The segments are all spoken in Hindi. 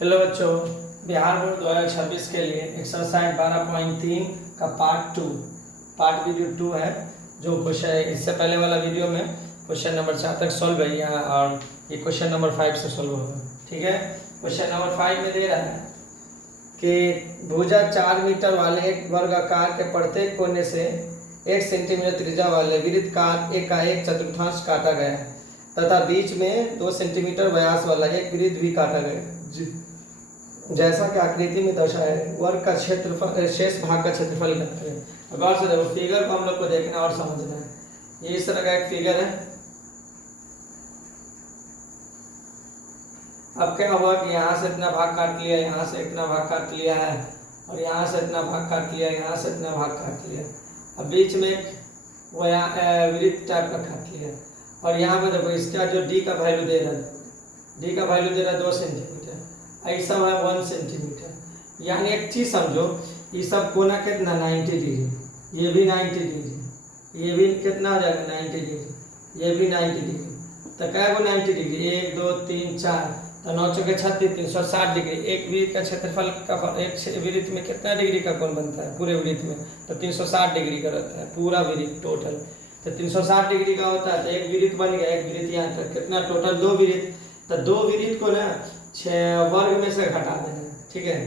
हेलो बच्चों, बिहार बोर्ड 2026 के लिए एक्सरसाइज 12.3 का पार्ट वीडियो 2 है। जो क्वेश्चन इससे पहले वाला वीडियो में क्वेश्चन नंबर 4 तक सॉल्व है यहाँ, और ये क्वेश्चन नंबर 5 से सॉल्व होगा। ठीक है, क्वेश्चन नंबर 5 में दे रहा है कि भुजा 4 मीटर वाले एक वर्गाकार के प्रत्येक कोने से 1 सेंटीमीटर त्रिज्या वाले वृत्तकार का एक चतुर्थांश काटा गया है तथा बीच में 2 सेंटीमीटर व्यास वाला एक वृत्त भी काटा गया जैसा कि आकृति में दर्शाया है। वर्ग का क्षेत्रफल शेष भाग का क्षेत्रफल कहते हैं। गौर से देखो, फिगर को हम लोग को देखना और समझना है। ये इस तरह का एक फिगर है। अब क्या हुआ कि यहाँ से इतना भाग काट लिया, यहाँ से इतना भाग काट लिया है, और यहाँ से इतना भाग काट लिया, यहाँ से इतना भाग काट लिया। अब बीच में वृत्त टाइप का काट लिया, और यहाँ पर देखो इसका जो डी का वैल्यू दे रहा है, डी का वैल्यू दे रहा है 2 सेंटीमीटर, ऐसा है 1 सेंटीमीटर। यानी एक चीज समझो, ये सब कोना कितना 90 डिग्री, ये भी 90 डिग्री, ये भी कितना हो जाएगा 90 डिग्री, ये भी 90 डिग्री। तो क्या को 90 डिग्री, 1 2 3 4, तो 9 चौके 36, 360 डिग्री। एक वृत्त का क्षेत्रफल का एक वृत्त में कितना डिग्री का कोण बनता है पूरे वृत्त में? तो 360 डिग्री का रहता है पूरा वृत्त टोटल। तो 360 डिग्री का होता है। तो एक वृत्त बन गया, एक वृत्त यहाँ तक कितना टोटल 2 वृत्त। तो 2 वृत्त को ना 6 वर्ग में से घटा देना है। ठीक है,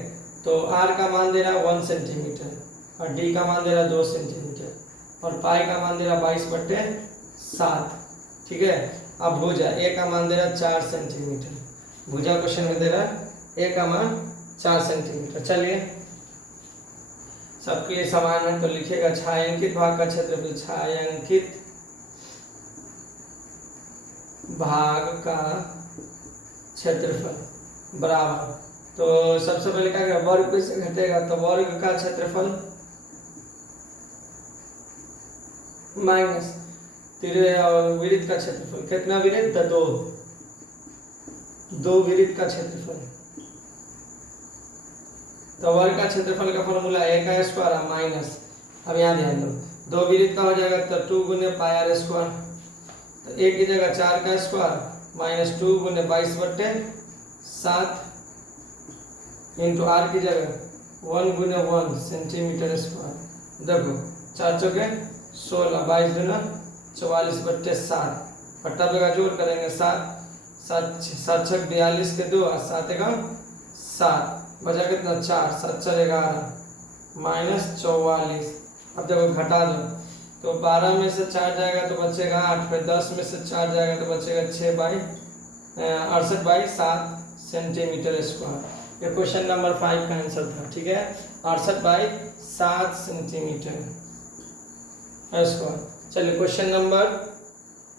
तो आर का मान दे रहा है 1 सेंटीमीटर, और डी का मान दे रहा है 2 सेंटीमीटर, और पाई का मान दे रहा है 22/7। ठीक है, अब भुजा ए का मान दे रहा है 4 सेंटीमीटर। भुजा क्वेश्चन में दे रहा है ए का मान 4 सेंटीमीटर। चलिए सबके लिए समान है, तो लिखिएगा छायांकित भाग का क्षेत्रफल, छायांकित भाग का क्षेत्रफल बराबर। तो सबसे पहले क्या करेगा, वर्ग पे से घटेगा, तो वर्ग का क्षेत्रफल माइनस वृत्त का क्षेत्रफल। कितना वृत्त? 2 वृत्त का क्षेत्रफल। तो वर्ग का क्षेत्रफल का फॉर्मूला a का स्क्वायर माइनस, अब यहाँ ध्यान दो, 2 वृत्त का हो जाएगा तो 2 गुने पाई आर स्क्वायर। तो एक की जगह 4 का स्क्वायर माइनस 2 गुने 22/7 इंटू आर की जगह 1 गुने 1 सेंटीमीटर स्क्वायर। देखो 4 चौके 16, 22 गुना 44/7, पट्टा पे का जोड़ करेंगे 7 7 6 42 के 2 और 7 1 7, बचा कितना 4, 7 4 11 माइनस 44। अब देखो घटा दो, तो 12 में से 4 जाएगा तो बचेगा 8, फिर 10 में से 4 जाएगा तो बचेगा 68/7 सेंटीमीटर स्क्वायर। ये क्वेश्चन नंबर 5 का आंसर था। ठीक है, 68/7 सेंटीमीटर स्क्वायर। चलिए क्वेश्चन नंबर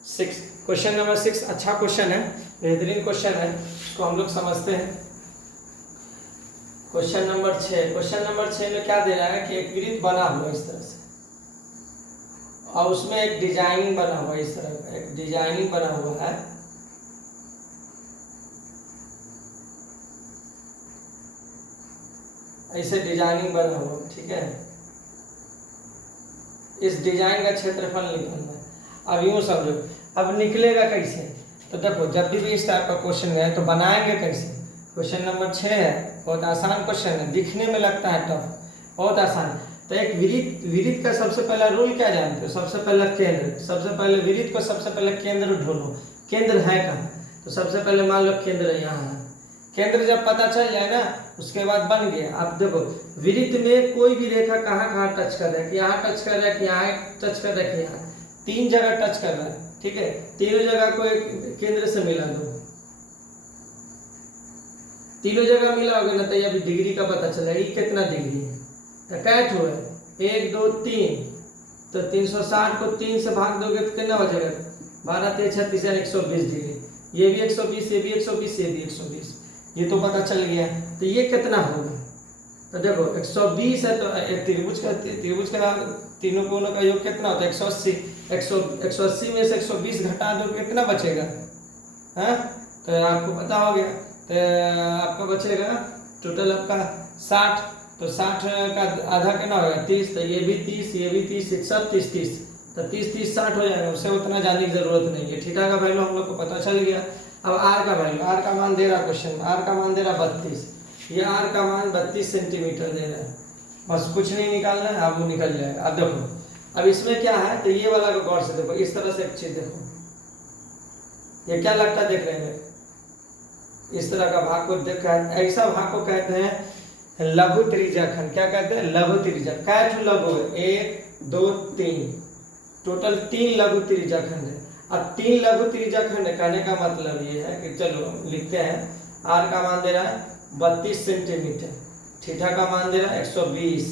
6। क्वेश्चन नंबर 6 अच्छा क्वेश्चन है, बेहतरीन क्वेश्चन है, इसको हम लोग समझते हैं। क्वेश्चन नंबर 6, क्वेश्चन नंबर 6 में क्या दे रहा है कि एक वृत्त बना हुआ इस तरह से, और उसमें एक डिजाइनिंग बना हुआ, इस तरह का एक डिजाइनिंग बना हुआ है। ऐसे डिजाइनिंग बना हुआ। ठीक है, इस डिजाइन का क्षेत्रफल निकालना है। अब यूं समझो, अब निकलेगा कैसे? तो देखो, जब भी इस टाइप का क्वेश्चन है तो बनाएंगे कैसे? क्वेश्चन नंबर 6 है, बहुत आसान क्वेश्चन है, दिखने में लगता है टफ, बहुत आसान। तो एक वृत्त का सबसे पहला रूल क्या जानते हो? सबसे पहला केंद्र, सबसे पहले वृत्त को सबसे पहले केंद्र ढूंढो। केंद्र है कहाँ? तो सबसे पहले मान लो केंद्र यहाँ है। केंद्र जब पता चल जाए ना, उसके बाद बन गया। अब देखो वृत्त में कोई भी रेखा कहाँ कहाँ टच कर रहा है, कि यहाँ टच कर रहा है, कि यहाँ टच कर रहा है, कि यहाँ 3 जगह टच कर रहा है। ठीक है, तीनों जगह को एक केंद्र से मिला दो, तीनों जगह मिला होगा ना, तो ये अभी डिग्री का पता चला, ये कितना डिग्री है। तो कैट हुआ 1 2 3, तो 360 को 3 से भाग दोगे तो कितना हो जाएगा? 12 3 36 120 डिग्री। ये भी 120, ये भी 120, ये भी 120, ये तो पता चल गया। तो ये कितना होगा? तो देखो 120 है, तो एक त्रिभुज का तीनों कोनों का योग कितना होता है? 180। 180 में से 120 घटा दो कितना बचेगा? हाँ, तो आपको पता हो गया। तो आपका बचेगा टोटल आपका 60, तो 60 का आधा कितना होगा? 30। तो ये भी 30, ये भी 30, एक सब 30 30, तो 30 30 60 हो जाएगा। उससे उतना जानने की जरूरत नहीं है। थीटा का वैल्यू हम लोग को पता चल गया। अब आर का वैल्यू, आर का मान दे रहा क्वेश्चन, आर का मान दे रहा 32, ये आर का मान 32 सेंटीमीटर दे रहा है, बस कुछ नहीं निकालना है, अब वो निकल जाएगा। अब देखो अब इसमें क्या है, तो ये वाला को गौर से देखो, इस तरह से एक चीज देखो, ये क्या लगता है देखने में, इस तरह का भाग को देख, ऐसा भाग को कहते हैं लघु त्रिज्याखंड। क्या कहते हैं? लघु त्रिज्या। क्या लघु है? 1 2 3, टोटल 3 लघु त्रिज्याखंड है। अब 3 लघु त्रिज्याखंड कहने का मतलब ये है कि चलो लिखते हैं, आर का मान दे रहा है 32 सेंटीमीटर, थीटा का मान दे रहा है 120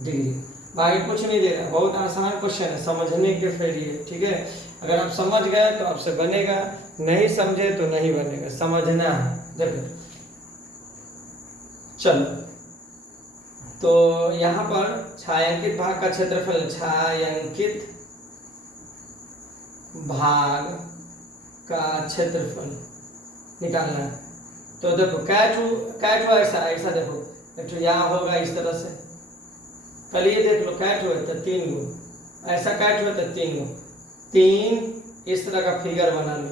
डिग्री, बाकी कुछ नहीं दे रहा। बहुत आसान क्वेश्चन है, समझने के लिए, ठीक है। अगर आप समझ गए तो आपसे बनेगा, नहीं समझे तो नहीं बनेगा, समझना है। देखो चलो, तो यहाँ पर छायांकित भाग का क्षेत्रफल, छायांकित भाग का क्षेत्रफल निकालना है। तो देखो कैट ऐसा देखो, एक यहाँ होगा इस तरह से, कल ये देख लो कैट हुआ था 3 गो, ऐसा कैट हुआ था 3 गो, 3 इस तरह का फिगर बना लो,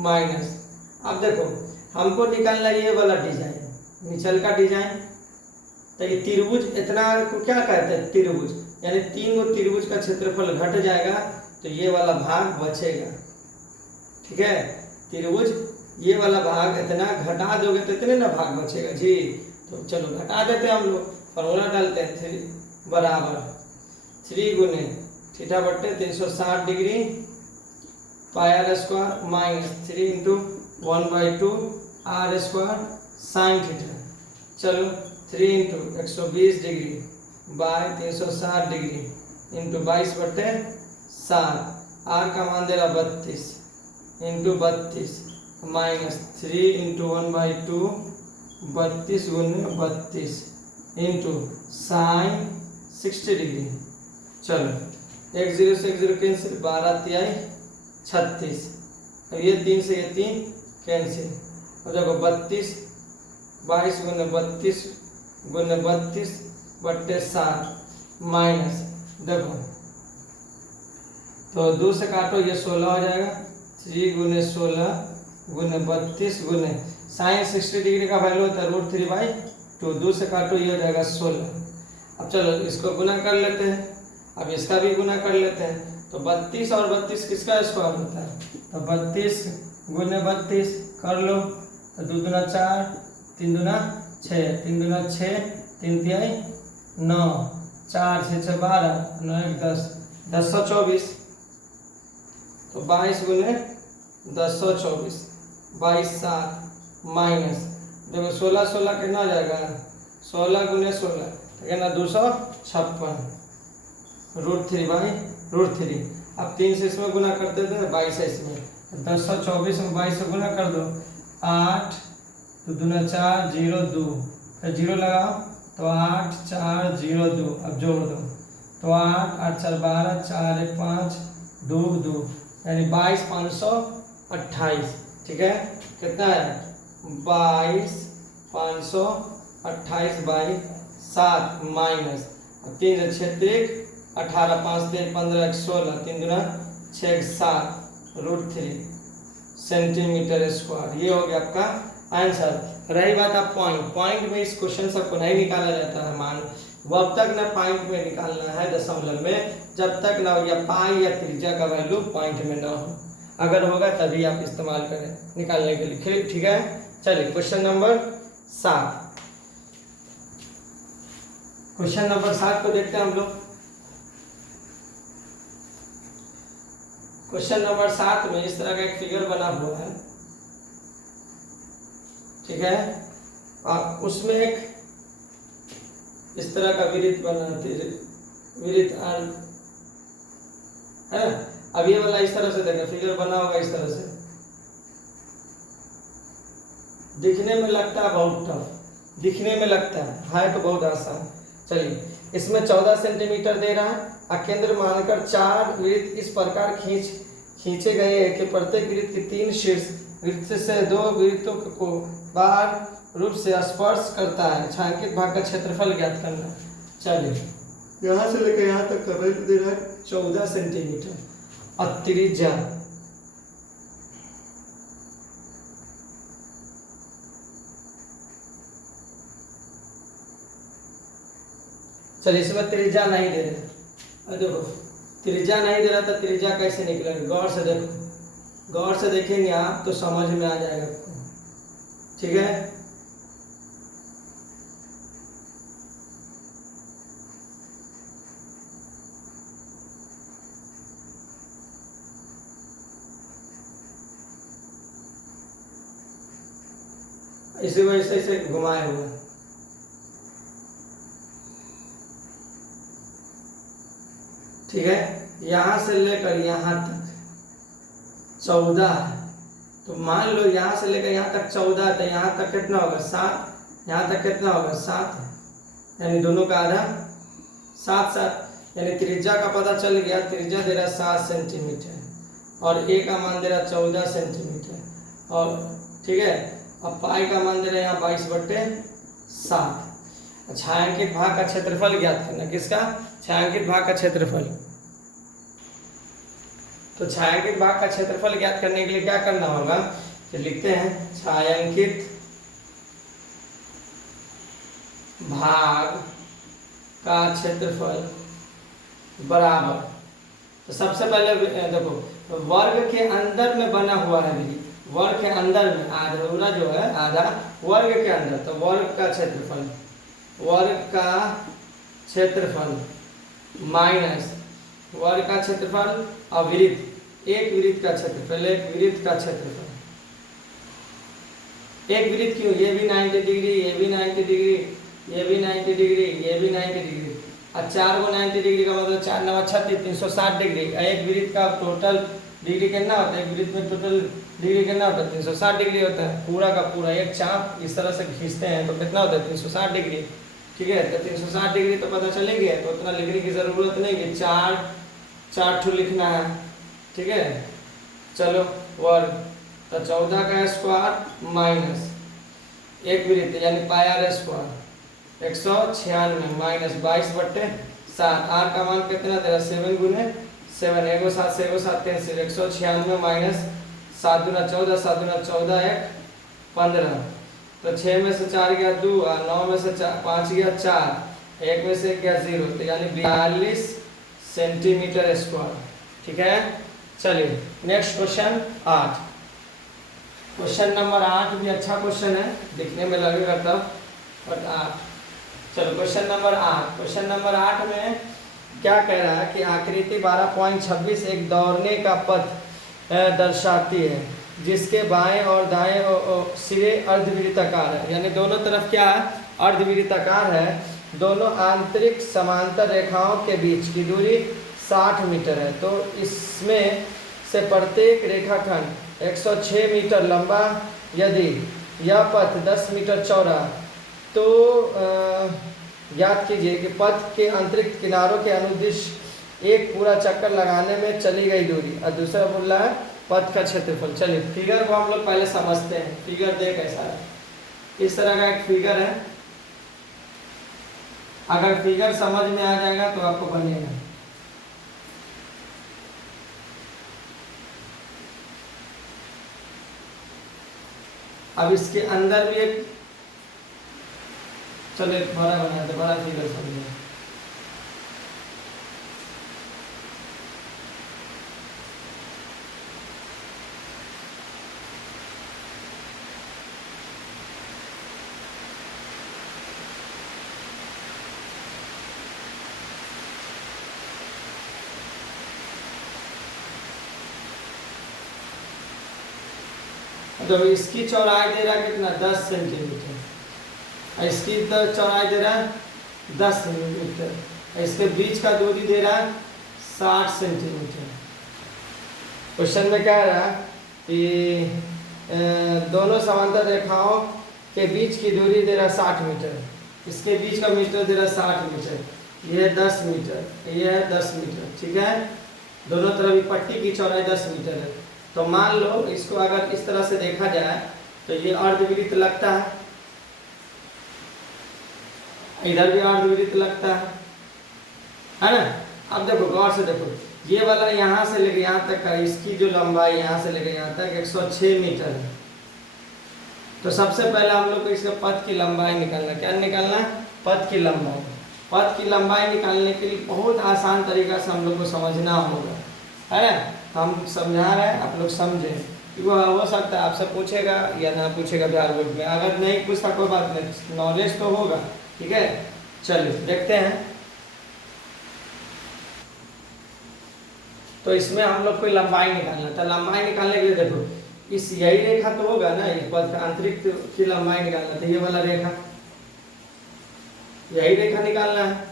माइनस। अब देखो हमको निकालना ये वाला डिजाइन, निचल का डिजाइन, तो ये त्रिभुज इतना को क्या कहते हैं? त्रिभुज, यानी 3 गो त्रिभुज का क्षेत्रफल घट जाएगा तो ये वाला भाग बचेगा, ठीक है। त्रिभुज ये वाला भाग इतना घटा दोगे तो इतने ना भाग बचेगा जी। तो चलो घटा देते हैं हम लोग, फॉर्मूला डालते हैं, 3 बराबर 3 गुने थीटा बट्टे 360 degree pi are square minus 3 into 1/2 R square sine theta. चलो 3 into 120 degree by 360 degree into 22/7, R का मान दे रहा 32 इंटू 32 माइनस 3 इंटू 1/2 32 गुने 32 इंटू साइन 60 डिग्री। चलो 1 0 से 1 0 कैंसिल, 12 तिहाई 36, अब ये 3 से ये 3 कैंसिल, और देखो 32 22 गुने 32 गुने 32 बट्टे 7 माइनस, देखो तो 2 से काटो, ये 16 हो जाएगा, 3 गुने 16 गुने 32 गुने साइन 60 डिग्री का वैल्यू होता है √3/2, 2 से काटो ये हो जाएगा 16। अब चलो इसको गुना कर लेते हैं, अब इसका भी गुना कर लेते हैं, तो 32 और 32 किसका स्क्वायर होता है? तो 32 गुने 32 कर लो, तो 2 दूना 4 3 दूना 6, 3 दूना 6 3 तिहाई 9, 4 6 6 12 9 1 10, 1024, तो 22 गुने 1024 22 7 माइनस, देखो 16 16 कितना हो जाएगा? 16 गुने 16 कितना? 256 √3/√3। अब 3 से इसमें गुना कर देते हैं, 22 है इसमें, 1024 में 22 से गुना कर दो, 8 2 दूना 4 0 2, फिर 0 लगाओ तो 8 4 0 2, अब जोड़ दो तो 8 8 4 12 4 1 5 2 2, यानी 22 528, ठीक है। कितना है? 22 528/7 माइनस 3 से 6 18 5 3 15 16 3 दूना 6 7 √3 सेंटीमीटर स्क्वायर। ये हो गया आपका आंसर। रही बात आप पॉइंट में इस क्वेश्चन से आपको नहीं निकाला जाता है मान, वो अब तक ना पॉइंट में निकालना है दशमलव में, जब तक ना या पाई या त्रिज्या का वैल्यू पॉइंट में ना हो, अगर होगा तभी आप इस्तेमाल करें निकालने के लिए, ठीक है। चलिए क्वेश्चन नंबर 7, क्वेश्चन नंबर 7 को देखते हैं हम लोग। क्वेश्चन नंबर 7 में इस तरह का एक फिगर बना हुआ है, ठीक है, और उसमें एक इस तरह का वृत्त बना, वृत्त है। अब ये वाला इस तरह से देखना, फिगर बना होगा इस तरह से, दिखने में लगता है बहुत टफ, दिखने में लगता है तो बहुत आसान। चलिए इसमें 14 सेंटीमीटर दे रहा है, केंद्र मानकर 4 वृत्त इस प्रकार खींचे गए हैं कि प्रत्येक वृत्त के 3 शीर्ष वृत्त से 2 वृत्तों को बार रूप से स्पर्श करता है। छायांकित भाग का क्षेत्रफल ज्ञात करना। चलिए यहाँ से लेकर यहाँ तक का वैल्यू दे रहा है 14 सेंटीमीटर और त्रिज्या चलिए इसमें त्रिज्या नहीं दे रहे, और देखो त्रिज्या नहीं दे रहा तो त्रिज्या कैसे निकलेगा, गौर से देखो, गौर से देखेंगे आप तो समझ में आ जाएगा आपको, ठीक है। इसी वजह से घुमाए हुए, ठीक है। यहाँ से लेकर यहाँ तक 14 है, तो मान लो यहाँ से लेकर यहाँ तक 14 है, तो यहाँ तक कितना होगा 7, यहाँ तक कितना होगा 7, यानी दोनों का आधा 7, यानी त्रिज्या का पता चल गया। त्रिज्या दे रहा 7 सेंटीमीटर और ए का मान दे रहा 14 सेंटीमीटर, और ठीक है। अब पाई का मान दे रहे यहाँ 22/7। छायांकित भाग का क्षेत्रफल ज्ञात करना, किसका, छायांकित भाग का क्षेत्रफल। तो छायांकित भाग का क्षेत्रफल ज्ञात करने के लिए क्या करना होगा, कि लिखते हैं छायांकित भाग का क्षेत्रफल बराबर, तो सबसे पहले देखो वर्ग के अंदर में बना हुआ है वृत्त, वर्ग के अंदर में आधा जो है आधा वर्ग के अंदर, तो वर्ग का क्षेत्रफल, वर्ग का क्षेत्रफल माइनस वर्ग का क्षेत्रफल और वृत्त, एक वृत्त का क्षेत्रफल, एक वृत्त का क्षेत्रफल, एक वृत्त क्यों, ये भी 90 डिग्री, ये भी 90 डिग्री, ये भी 90 डिग्री, ये भी 90 डिग्री, और 4 को 90 डिग्री का मतलब 4 9 36 360 डिग्री। एक वृत्त का टोटल डिग्री कितना होता है, एक वृत्त में टोटल डिग्री कितना होता है 360 डिग्री होता है, पूरा का पूरा एक चाप इस तरह से खींचते हैं तो कितना होता है 360 डिग्री, ठीक है। तो 360 डिग्री तो पता चलेगी, तो उतना लिखने की जरूरत नहीं कि 4 ठू लिखना है, ठीक है। चलो वर्ग, तो 14 का स्क्वायर माइनस एक वृत्त यानी पाई आर स्क्वायर 196 माइनस 22/7, आर का मान कितना दे रहा 7 गुने 7, एगो 7 से एगो 7 कैंसिल, 196 माइनस 7 दूना 14, 7 दूना 14 1 15, तो 6 में से 4 गया 2 और 9 में से 5 गया 4, 1 में से गया 0, तो यानी 42 सेंटीमीटर स्क्वायर, ठीक है। चलिए नेक्स्ट क्वेश्चन 8, क्वेश्चन नंबर 8 भी अच्छा क्वेश्चन है, दिखने में लगेगा तब, बट 8, चलो क्वेश्चन नंबर 8, क्वेश्चन नंबर 8 में क्या कह रहा है कि आकृति 12.26 एक दौड़ने का पथ दर्शाती है जिसके बाएं और दाएं सिरे अर्धवृत्ताकार है, यानी दोनों तरफ क्या है अर्धवृत्ताकार है, दोनों आंतरिक समांतर रेखाओं के बीच की दूरी 60 मीटर है, तो इसमें से प्रत्येक रेखाखंड 106 मीटर लंबा, यदि यह पथ 10 मीटर चौड़ा, तो याद कीजिए कि पथ के अंतरिक्ष किनारों के अनुदिश एक पूरा चक्कर लगाने में चली गई दूरी, और दूसरा बोल रहा है पथ का क्षेत्रफल। चलिए फिगर को हम लोग पहले समझते हैं, फिगर देख कैसा है, इस तरह का एक फिगर है, अगर फिगर समझ में आ जाएगा तो आपको बनेगा। अब इसके अंदर भी एक, चलो एक बड़ा बनाते, बड़ा फिगर समझे, तो इसकी चौड़ाई दे रहा है कितना 10 सेंटीमीटर, इसकी तो चौड़ाई दे रहा है 10 सेंटीमीटर, इसके बीच का दूरी दे रहा है 60 सेंटीमीटर। क्वेश्चन में क्या रहा कि दोनों समांतर रेखाओं के बीच की दूरी दे रहा है 60 मीटर, इसके बीच का मीटर दे रहा है 60 मीटर, यह 10 मीटर, यह है 10 मीटर, ठीक है। दोनों तरफ पट्टी की चौड़ाई 10 मीटर है, तो मान लो इसको अगर इस तरह से देखा जाए तो ये अर्धवृत्त लगता है, इधर भी अर्धवृत्त लगता है ना। अब देखो गौर से देखो, ये वाला यहाँ से लेकर यहाँ तक का, इसकी जो लंबाई यहाँ से लेकर यहाँ तक 106 मीटर है, तो सबसे पहले हम लोग को इसके पथ की लंबाई निकालना, क्या निकालना है पथ की लंबाई, पथ की लंबाई निकालने के लिए बहुत आसान तरीका से हम लोग को समझना होगा, है ना। तो हम समझा रहे हैं, आप लोग समझें। वो हो सकता है आपसे पूछेगा या ना पूछेगा बिहार बोर्ड में, अगर नहीं पूछता कोई बात नहीं, नॉलेज तो होगा, ठीक है। चलिए देखते हैं। तो इसमें हम लोग को लंबाई निकालना था। लंबाई निकालने के लिए देखो, इस यही रेखा तो होगा ना, इस पथ का आंतरिक की लंबाई निकालना था, ये वाला रेखा, यही रेखा निकालना है।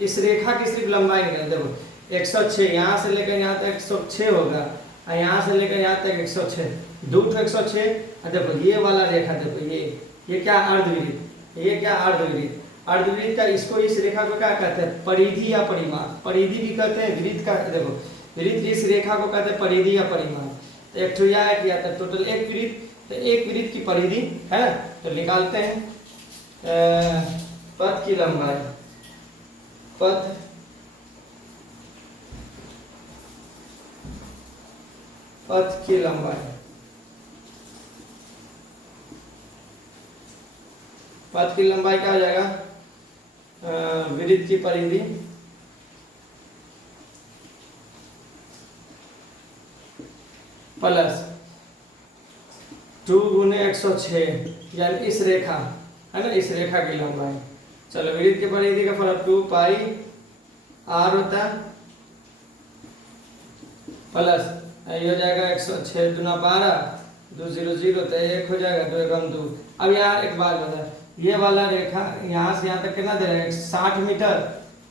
इस रेखा की सिर्फ लंबाई निकालना। देखो 106, यहाँ से लेकर यहाँ तक 106 होगा, और यहाँ से लेकर यहाँ तक 106, 2 तो 106। देखो ये वाला रेखा, देखो ये क्या अर्धवृत्त, ये क्या अर्धवृत्त, अर्धवृत्त का इसको, इस रेखा को क्या कहते हैं, परिधि या परिमाप। परिधि भी कहते हैं, वृत्त का, देखो वृत्त इस रेखा को कहते हैं परिधि या परिमाप। तो एक ठो यह किया था, टोटल एक वृत्त, तो एक वृत्त की परिधि है ना। तो निकालते हैं पथ की लंबाई, पथ की लंबाई, पथ की लंबाई क्या हो जाएगा, वृत्त की परिधि प्लस 2 गुने 106, यानी इस रेखा है ना, इस रेखा की लंबाई। चलो वृत्त की परिधि का फर्क 2 पाई r होता है, प्लस ये हो जाएगा 106 दूना 12, 2 0 0, तो 1 हो जाएगा, 2 एकम 2। अब यहाँ एक बात बता, ये वाला रेखा यहाँ से यहाँ तक कितना दे रहा है, 60 मीटर,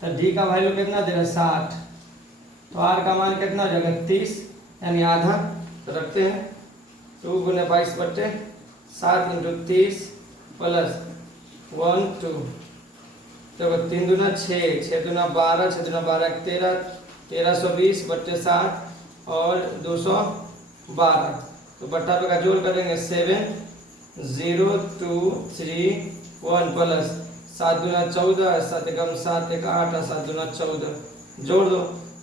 तो d का वैल्यू कितना दे रहा है, 60, तो r का मान कितना हो जाएगा, 30, यानी आधा। तो रखते हैं 2 गुने 22/7 इंटू 30 प्लस 1 2, देखो 3 दूना 6, 6 दूना 12, 6 दूना 12 13, 1320/7 और 212, तो बट्टा पे का जोड़ करेंगे 7 0 2 3 1 प्लस 7 दूना 14, 7 एकम 7 एक 8, 7 दूना 14, जोड़ दो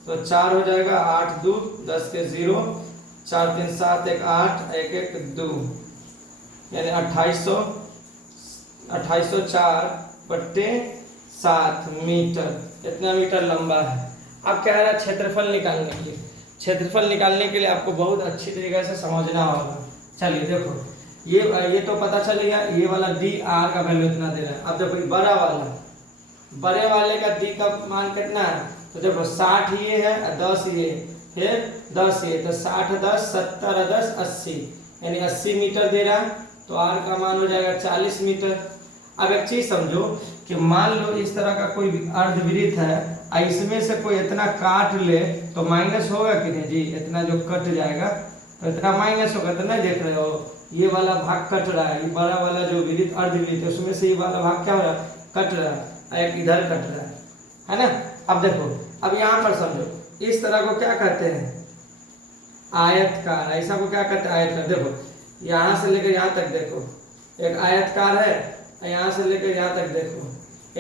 तो 4 हो जाएगा, 8 2 10 के 0, 4 3 7 एक 8, 1 1 2, यानी 2804/7 मीटर, इतना मीटर लंबा है। अब क्या है, क्षेत्रफल निकालने के लिए, क्षेत्रफल निकालने के लिए आपको बहुत अच्छी तरीके से समझना होगा। चलिए देखो, ये तो पता चल गया, ये वाला डी आर का वैल्यू इतना दे रहा है। अब देखो बड़ा वाला, बड़े वाले का डी का मान कितना है, तो देखो 60 ये है और 10 ये, फिर 10 ये, तो 60 10 70 10 80, यानी 80 मीटर दे रहा है। तो आर का मान हो जाएगा 40 मीटर। अब एक चीज समझो कि मान लो इस तरह का कोई अर्धवृत्त है, इसमें से कोई इतना काट ले तो माइनस होगा कि नहीं जी, इतना जो कट जाएगा तो इतना माइनस होगा। तो नहीं देख रहे हो, ये वाला भाग कट रहा है, ये बड़ा वाला जो वृत्त अर्धवृत्त है उसमें से ये वाला भाग क्या हो रहा है, कट रहा है, एक इधर कट रहा है ना। अब देखो, अब यहाँ पर समझो, इस तरह को क्या कहते हैं, आयतकार। ऐसा को क्या कहते हैं, आयतकार। देखो यहाँ से लेकर यहाँ तक देखो, एक आयतकार है, यहाँ से लेकर यहाँ तक देखो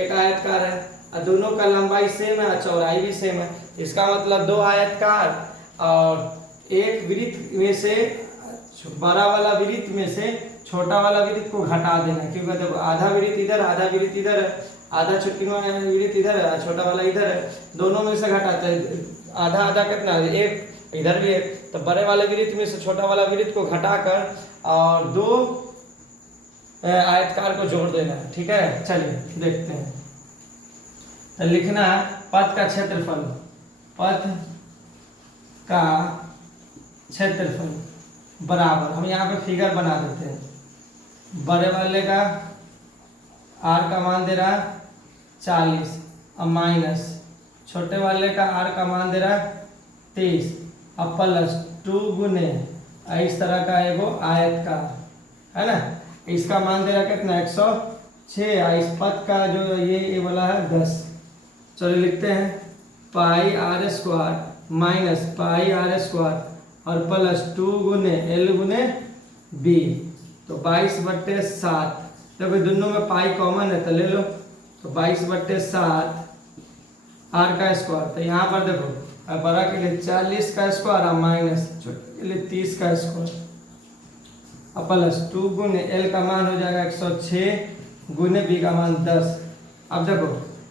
एक आयतकार है, और दोनों का लंबाई सेम है, चौड़ाई भी सेम है। इसका मतलब दो आयतकार और एक वृत्त में से, बड़ा वाला वृत्त में से छोटा वाला वृत्त को घटा देना, क्योंकि देखो आधा वृत्त इधर, आधा वृत्त इधर है, आधा छोटी वृत्त इधर है, छोटा वाला इधर है, दोनों में से घटाते हैं, आधा आधा कितना है, एक इधर भी एक। तो बड़े वाले वृत्त में से छोटा वाला वृत्त को घटाकर और दो आयतकार को जोड़ देना है, ठीक है। चलिए देखते हैं, तो लिखना पथ का क्षेत्रफल, पथ का क्षेत्रफल बराबर, हम यहाँ पे फिगर बना देते हैं। बड़े वाले का आर का मान दे रहा है 40 और माइनस छोटे वाले का आर का मान दे रहा है 30 और प्लस 2 गुने इस तरह का एगो आयतकार है ना, इसका मान दे रहा है कितना 106, इस पथ का जो ये वाला है 10। चलो लिखते हैं pi are square minus pi are square और प्लस 2 गुने एल गुने बी, तो 22/7। देखो दोनों में पाई कॉमन है तो ले लो, तो 22/7 आर का स्क्वायर। तो यहाँ पर देखो बड़ा के लिए 40 का स्क्वायर और माइनस छोटे के लिए 30 का स्क्वायर और प्लस 2 गुने एल का मान हो जाएगा 106 गुने बी का मान 10। अब देखो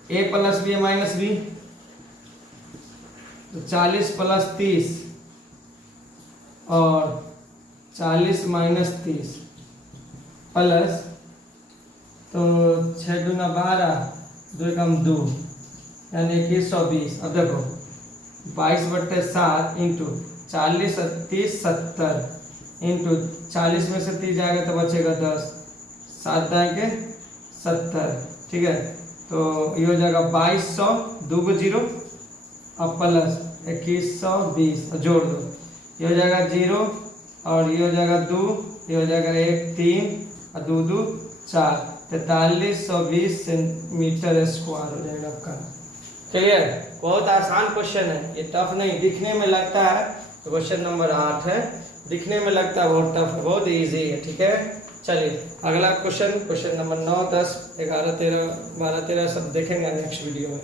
a plus B minus B, तो 40 प्लस 30 और 40 माइनस 30 प्लस, तो 6 दूना 12, 2 कम 2 यानी 2120। अब देखो 22/7 इंटू 40 30 70 इंटू 40 में से 30 जाएगा तो बचेगा 10, 7 जाएंगे 70, ठीक है। तो ये हो जाएगा 2200, 2 को 0 और प्लस 2120 और जोड़ दो, ये हो जाएगा 0 और ये हो जाएगा 2, ये हो जाएगा 1 3 और 2 2 4, 4320 सेंटीमीटर स्क्वायर हो जाएगा आपका। क्लियर? बहुत आसान क्वेश्चन है, ये टफ नहीं, दिखने में लगता है। क्वेश्चन नंबर 8 है, दिखने में लगता है बहुत टफ है, बहुत इजी है, ठीक है। चलिए अगला क्वेश्चन, क्वेश्चन नंबर 9 10 11 13 12 13 सब देखेंगे नेक्स्ट वीडियो में।